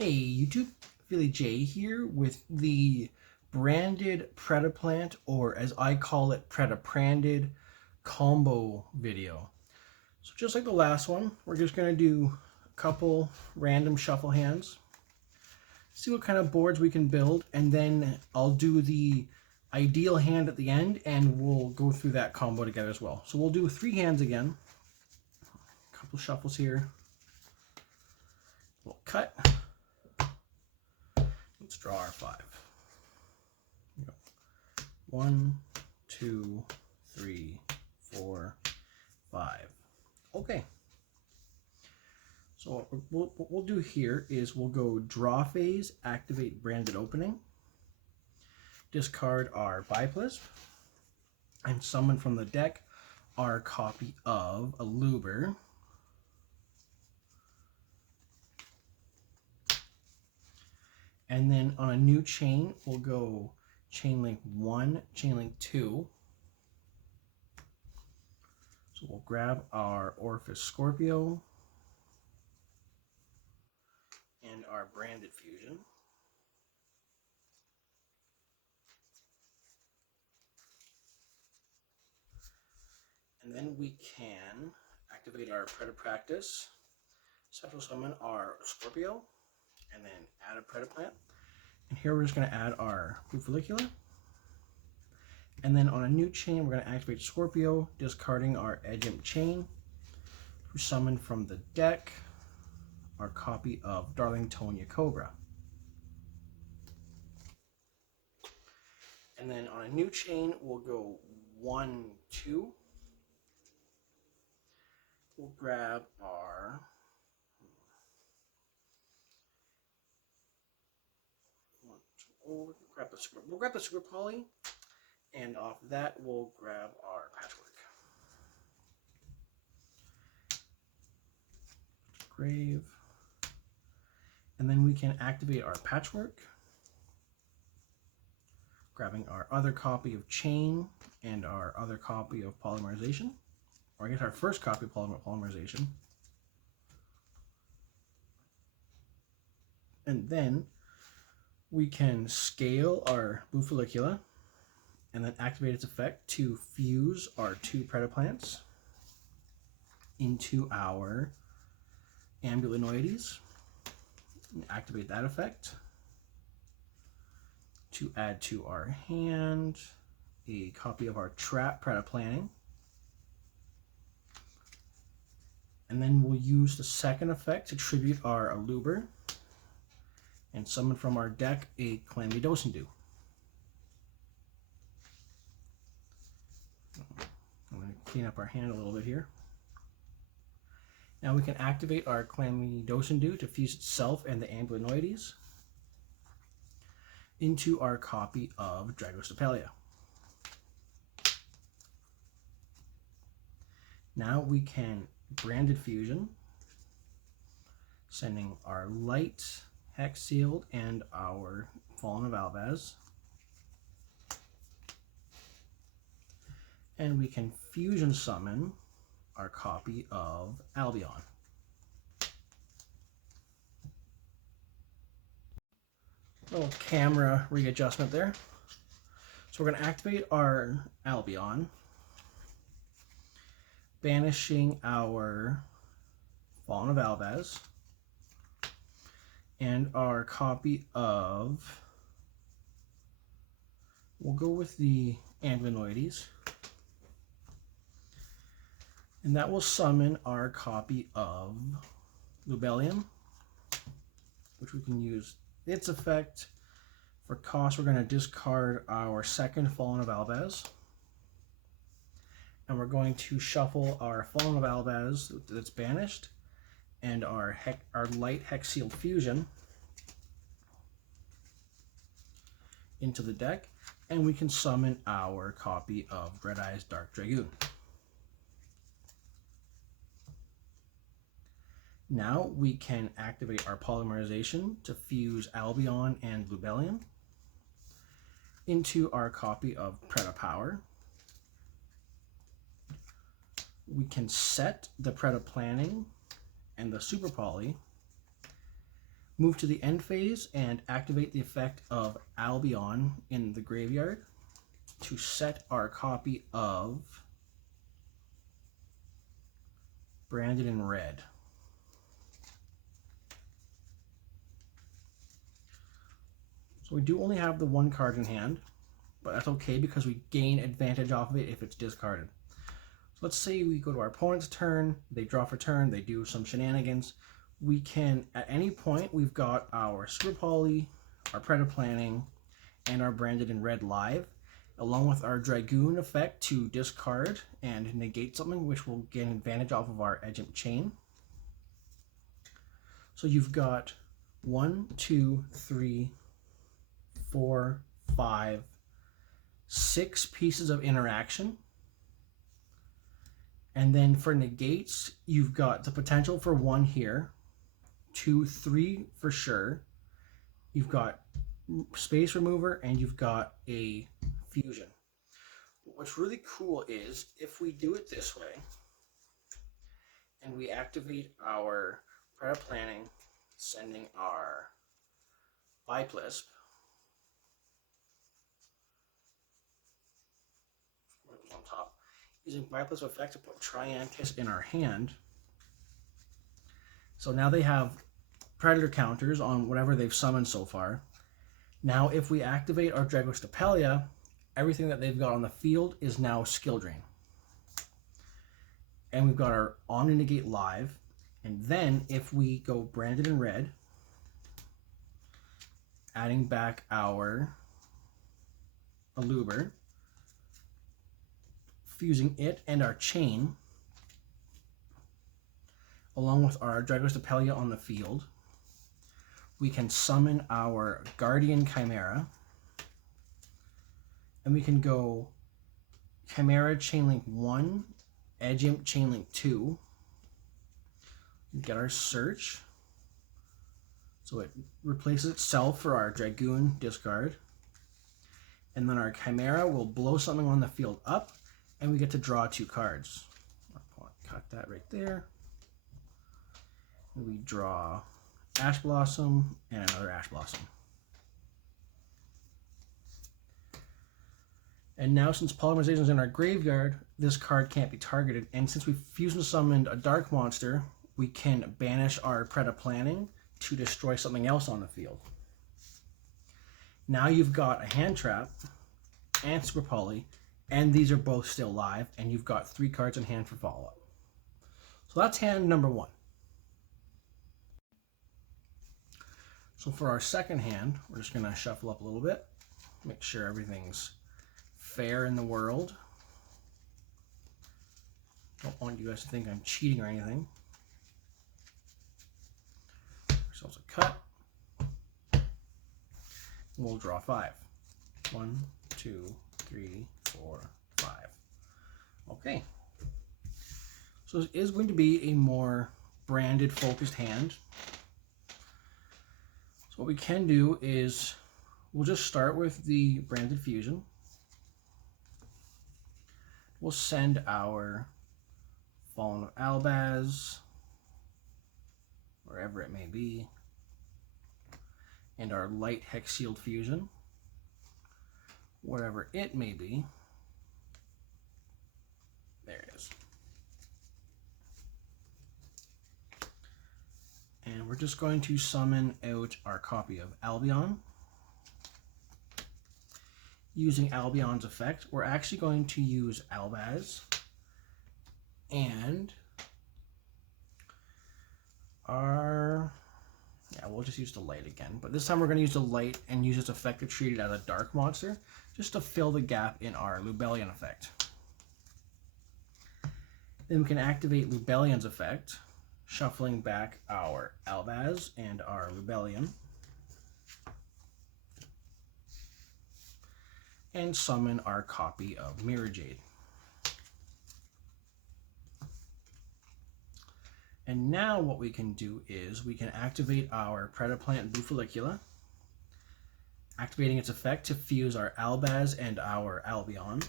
Hey YouTube, Philly J here with the branded Predaplant, or as I call it, Predapranded combo video. So just like the last one, we're just going to do a couple random shuffle hands, see what kind of boards we can build, and then I'll do the ideal hand at the end and we'll go through that combo together as well. So we'll do 3 hands again, a couple shuffles here, we'll cut. Let's draw our 5. 1, 2, 3, 4, 5. Okay. So what we'll do here is we'll go draw phase, activate branded opening, discard our biplisp, and summon from the deck our copy of a Luber. And then on a new chain, we'll go chain link 1, chain link 2. So we'll grab our Orifice Scorpio and our branded fusion. And then we can activate our Predapranded, special summon our Scorpio, and then add a Predaplant. And here we're just going to add our Blue Follicula. And then on a new chain, we're going to activate Scorpio, discarding our Edge Imp chain. We summon from the deck our copy of Darlingtonia Cobra. And then on a new chain, we'll go 1, 2. We'll grab our we'll grab the Super Poly, and off that we'll grab our Patchwork. Grave. And then we can activate our Patchwork, grabbing our other copy of Chain and our other copy of Polymerization, or I guess our first copy of Polymerization. And then we can scale our Blue Follicula and then activate its effect to fuse our 2 Predaplants into our Ambulinoides. Activate that effect to add to our hand a copy of our Trap Predaplanting. And then we'll use the second effect to tribute our Aluber and summon from our deck a Calamity Dosendu. I'm going to clean up our hand a little bit here. Now we can activate our Calamity Dosendu to fuse itself and the Ambulinoides into our copy of Dragostapelia. Now we can branded fusion, sending our light Hex Sealed and our Fallen of Alvaz. And we can fusion summon our copy of Albion. Little camera readjustment there. So we're going to activate our Albion, banishing our Fallen of Alvaz and our copy of, we'll go with the Ambulinoides, and that will summon our copy of Lubellium, which we can use its effect. For cost, we're going to discard our second Fallen of Alvaz, and we're going to shuffle our Fallen of Alvaz that's banished and our light Hex Sealed fusion into the deck, and we can summon our copy of Red Eyes Dark Dragoon. Now we can activate our Polymerization to fuse Albion and Lubellium into our copy of Predapower. We can set the Predaplanting and the Super Poly, move to the end phase and activate the effect of Albion in the graveyard to set our copy of Branded in red. So we do only have the one card in hand, but that's okay because we gain advantage off of it if it's discarded. So let's say we go to our opponent's turn, they draw for turn, they do some shenanigans. We can, at any point, we've got our Super Poly, our Predaplanting, and our Branded in red live, along with our Dragoon effect to discard and negate something, which will gain advantage off of our Edgent Chain. So you've got 1, 2, 3, 4, 5, 6 pieces of interaction. And then for negates, you've got the potential for 1 here, 2, 3 for sure. You've got Space Remover, and you've got a Fusion. What's really cool is if we do it this way, and we activate our Predaplanting, sending our Biplisp, on top, using Biplisp effect to put Triantis in our hand. So now they have Predator counters on whatever they've summoned so far. Now if we activate our Dragostapelia, everything that they've got on the field is now skill drain. And we've got our Omni Negate live. And then if we go Branded in red, adding back our Aluber, fusing it and our chain, along with our Dragostapelia on the field, we can summon our Guardian Chimera, and we can go Chimera Chainlink 1, Edgimp Chainlink 2, get our search, so it replaces itself for our Dragoon discard, and then our Chimera will blow something on the field up, and we get to draw 2 cards. Cut that right there. And we draw Ash Blossom and another Ash Blossom. And now since Polymerization is in our graveyard, this card can't be targeted. And since we fusion summoned a dark monster, we can banish our Predaplanting to destroy something else on the field. Now you've got a hand trap and Super Poly, and these are both still live, and you've got 3 cards in hand for follow-up. So that's hand number 1. So for our second hand, we're just going to shuffle up a little bit, make sure everything's fair in the world. Don't want you guys to think I'm cheating or anything. Ourselves a cut. We'll draw 5. 1, 2, 3, 4, 5. Okay. So this is going to be a more branded focused hand. So what we can do is we'll just start with the Branded Fusion. We'll send our Fallen of Albaz, wherever it may be, and our Light Hex Shield Fusion, wherever it may be. There it is. And we're just going to summon out our copy of Albion. Using Albion's effect, we're actually going to use Albaz and we'll just use the light again, but this time we're going to use the light and use its effect to treat it as a dark monster, just to fill the gap in our Lubellion effect. Then we can activate Lubellion's effect, shuffling back our Albaz and our Lubellion, and summon our copy of Mirror Jade. And now what we can do is we can activate our Predaplant Blue Follicula, activating its effect to fuse our Albaz and our Albion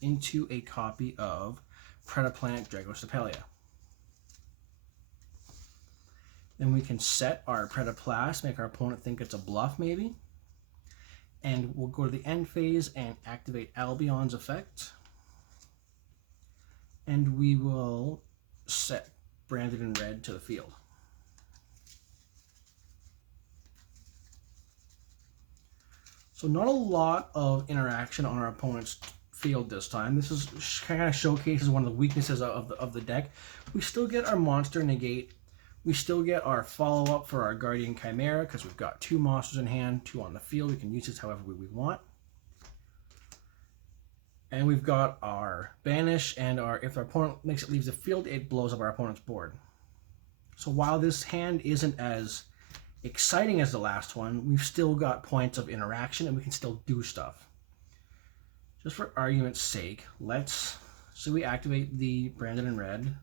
into a copy of Predaplant Dragostapelia. Then we can set our Predaplast, make our opponent think it's a bluff maybe. And we'll go to the end phase and activate Albion's effect. And we will set Branded in red to the field. So not a lot of interaction on our opponent's field this time. This is kind of showcases one of the weaknesses of the deck. We still get our monster negate. We still get our follow-up for our Guardian Chimera because we've got 2 monsters in hand, 2 on the field. We can use this however we want. And we've got our Banish, and if our opponent leaves the field, it blows up our opponent's board. So while this hand isn't as exciting as the last one, we've still got points of interaction and we can still do stuff. Just for argument's sake, so we activate the Branded in red.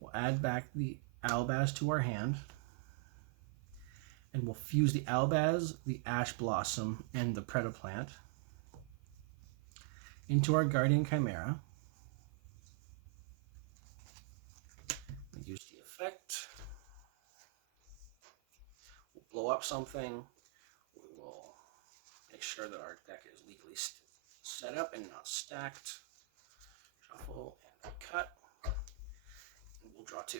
We'll add back the Albaz to our hand, and we'll fuse the Albaz, the Ash Blossom, and the Predaplant into our Guardian Chimera. We use the effect. We'll blow up something. We will make sure that our deck is legally set up and not stacked. Shuffle and cut. And we'll draw 2.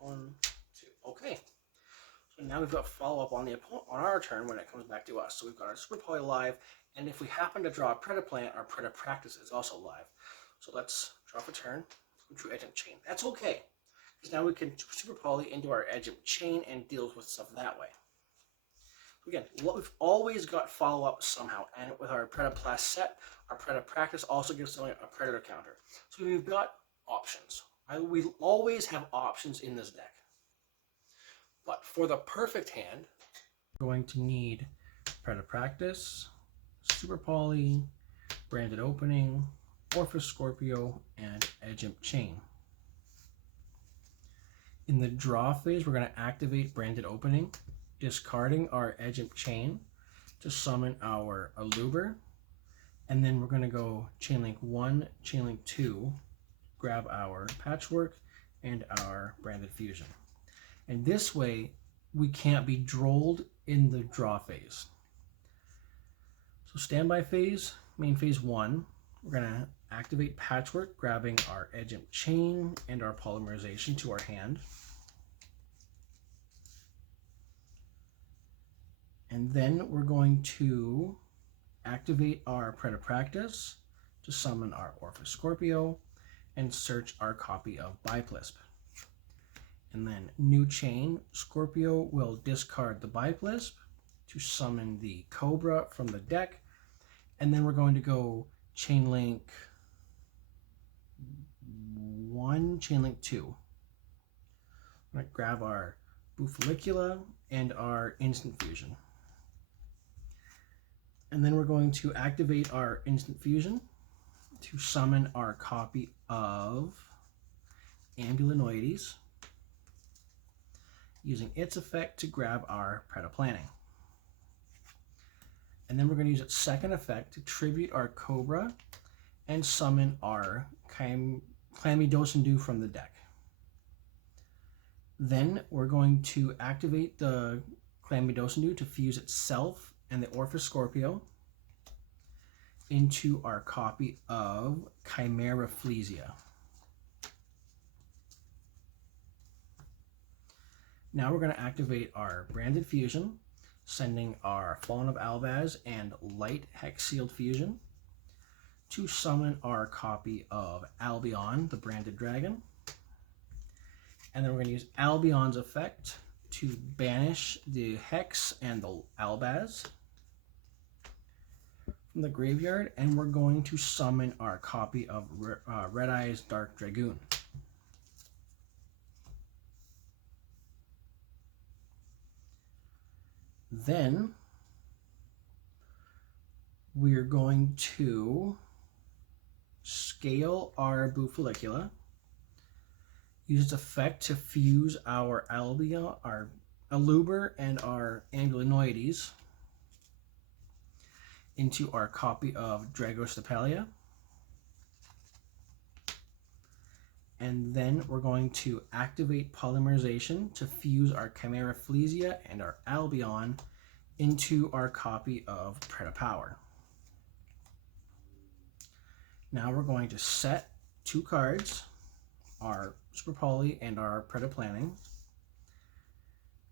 1, 2. Okay. So now we've got follow-up on our turn when it comes back to us. So we've got our Super Poly live, and if we happen to draw a Predaplant, our Predapractice is also live. So let's draw for turn. Go through Edge of Chain. That's okay, because now we can Super Poly into our Edge of Chain and deal with stuff that way. Again, we've always got follow-up somehow, and with our Predaplast set, our Predapractice also gives something a Predator counter. So we've got options. We always have options in this deck. But for the perfect hand, we're going to need Predapractice, Super Poly, Branded Opening, Orpheus Scorpio, and Edge of Chain. In the draw phase, we're going to activate Branded Opening, discarding our Edge of Chain to summon our Aluber, and then we're going to go Chainlink 1, Chainlink 2, grab our Patchwork and our Branded Fusion. And this way, we can't be drolled in the draw phase. So standby phase, main phase 1, we're going to activate Patchwork, grabbing our Edge of Chain and our Polymerization to our hand. And then we're going to activate our Predapractice to summon our Orpheus Scorpio and search our copy of Biplisp. And then new chain, Scorpio will discard the Biplisp to summon the Cobra from the deck. And then we're going to go Chainlink 1, Chainlink 2. I'm going to grab our Bufollicula and our Instant Fusion. And then we're going to activate our Instant Fusion to summon our copy of Ambulinoides, using its effect to grab our Predaplanting. And then we're going to use its second effect to tribute our Cobra and summon our Chlamydosindu from the deck. Then we're going to activate the Chlamydosindu to fuse itself and the Orpheus Scorpio into our copy of Chimera Flesia. Now we're going to activate our Branded Fusion, sending our Fallen of Albaz and Light Hex Sealed Fusion to summon our copy of Albion, the Branded Dragon. And then we're going to use Albion's effect to banish the Hex and the Albaz from the graveyard, and we're going to summon our copy of Red Eye's Dark Dragoon. Then we're going to scale our Bufollicula, use its effect to fuse our Albia, our Aluber, and our Ambulinoides into our copy of Dragostapelia. And then we're going to activate polymerization to fuse our Chimera Flesia and our Albion into our copy of Predapower. Now we're going to set 2 cards, our Super Poly and our Predaplanting,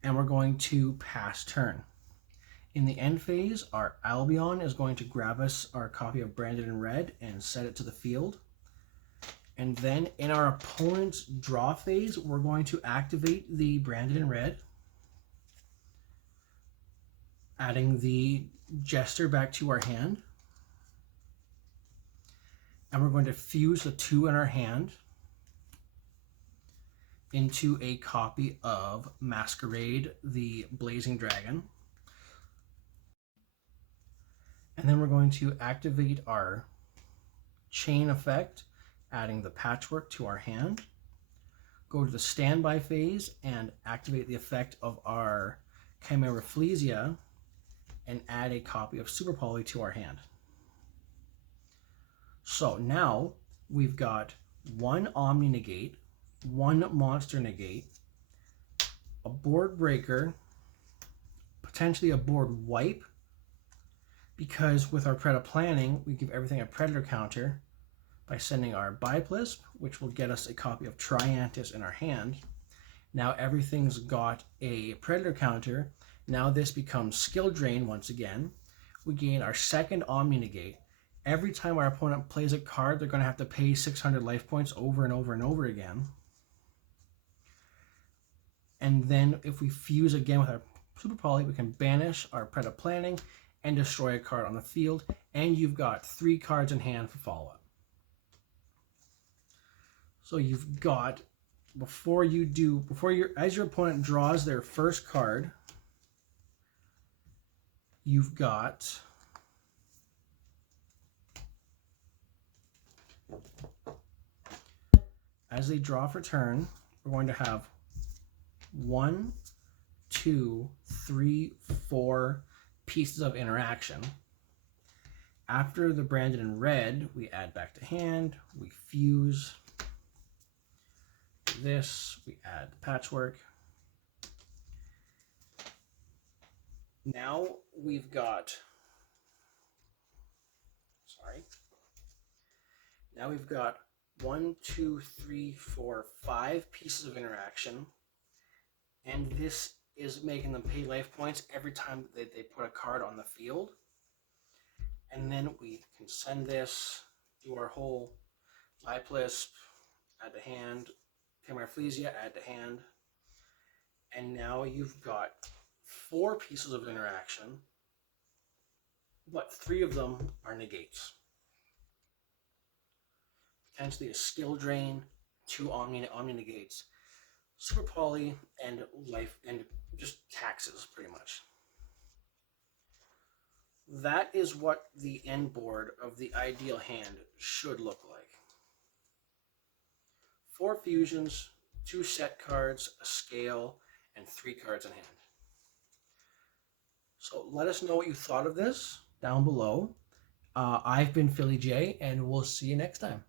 and we're going to pass turn. In the end phase, our Albion is going to grab us our copy of Branded in Red and set it to the field. And then in our opponent's draw phase, we're going to activate the Branded in Red, adding the Jester back to our hand. And we're going to fuse the 2 in our hand into a copy of Masquerade, the Blazing Dragon. And then we're going to activate our chain effect, adding the patchwork to our hand. Go to the standby phase and activate the effect of our Chimera Flesia and add a copy of Super Poly to our hand. So now we've got 1 Omni Negate, 1 Monster Negate, a board breaker, potentially a board wipe, because with our Predaplanting, we give everything a predator counter by sending our Biplisp, which will get us a copy of Triantis in our hand. Now everything's got a predator counter. Now this becomes skill drain once again. We gain our 2nd Omni Negate. Every time our opponent plays a card, they're going to have to pay 600 life points over and over and over again. And then if we fuse again with our Super Poly, we can banish our Predaplanting and destroy a card on the field, and you've got 3 cards in hand for follow-up. So you've got, as your opponent draws their first card, you've got as they draw for turn, we're going to have 1, 2, 3, 4 pieces of interaction. After the Branded in Red, we add back to hand, we fuse this, we add the patchwork. Now we've got, now we've got 1, 2, 3, 4, 5 pieces of interaction, and this is making them pay life points every time that they put a card on the field. And then we can send this, do our whole Biplisp, add to hand, Chimera Flesia, add to hand, and now you've got 4 pieces of interaction, but 3 of them are negates. Potentially a skill drain, 2 Omni Negates, Super Poly, and life, and just taxes, pretty much. That is what the end board of the ideal hand should look like. 4 fusions, 2 set cards, a scale, and 3 cards in hand. So let us know what you thought of this down below. I've been Philly J, and we'll see you next time.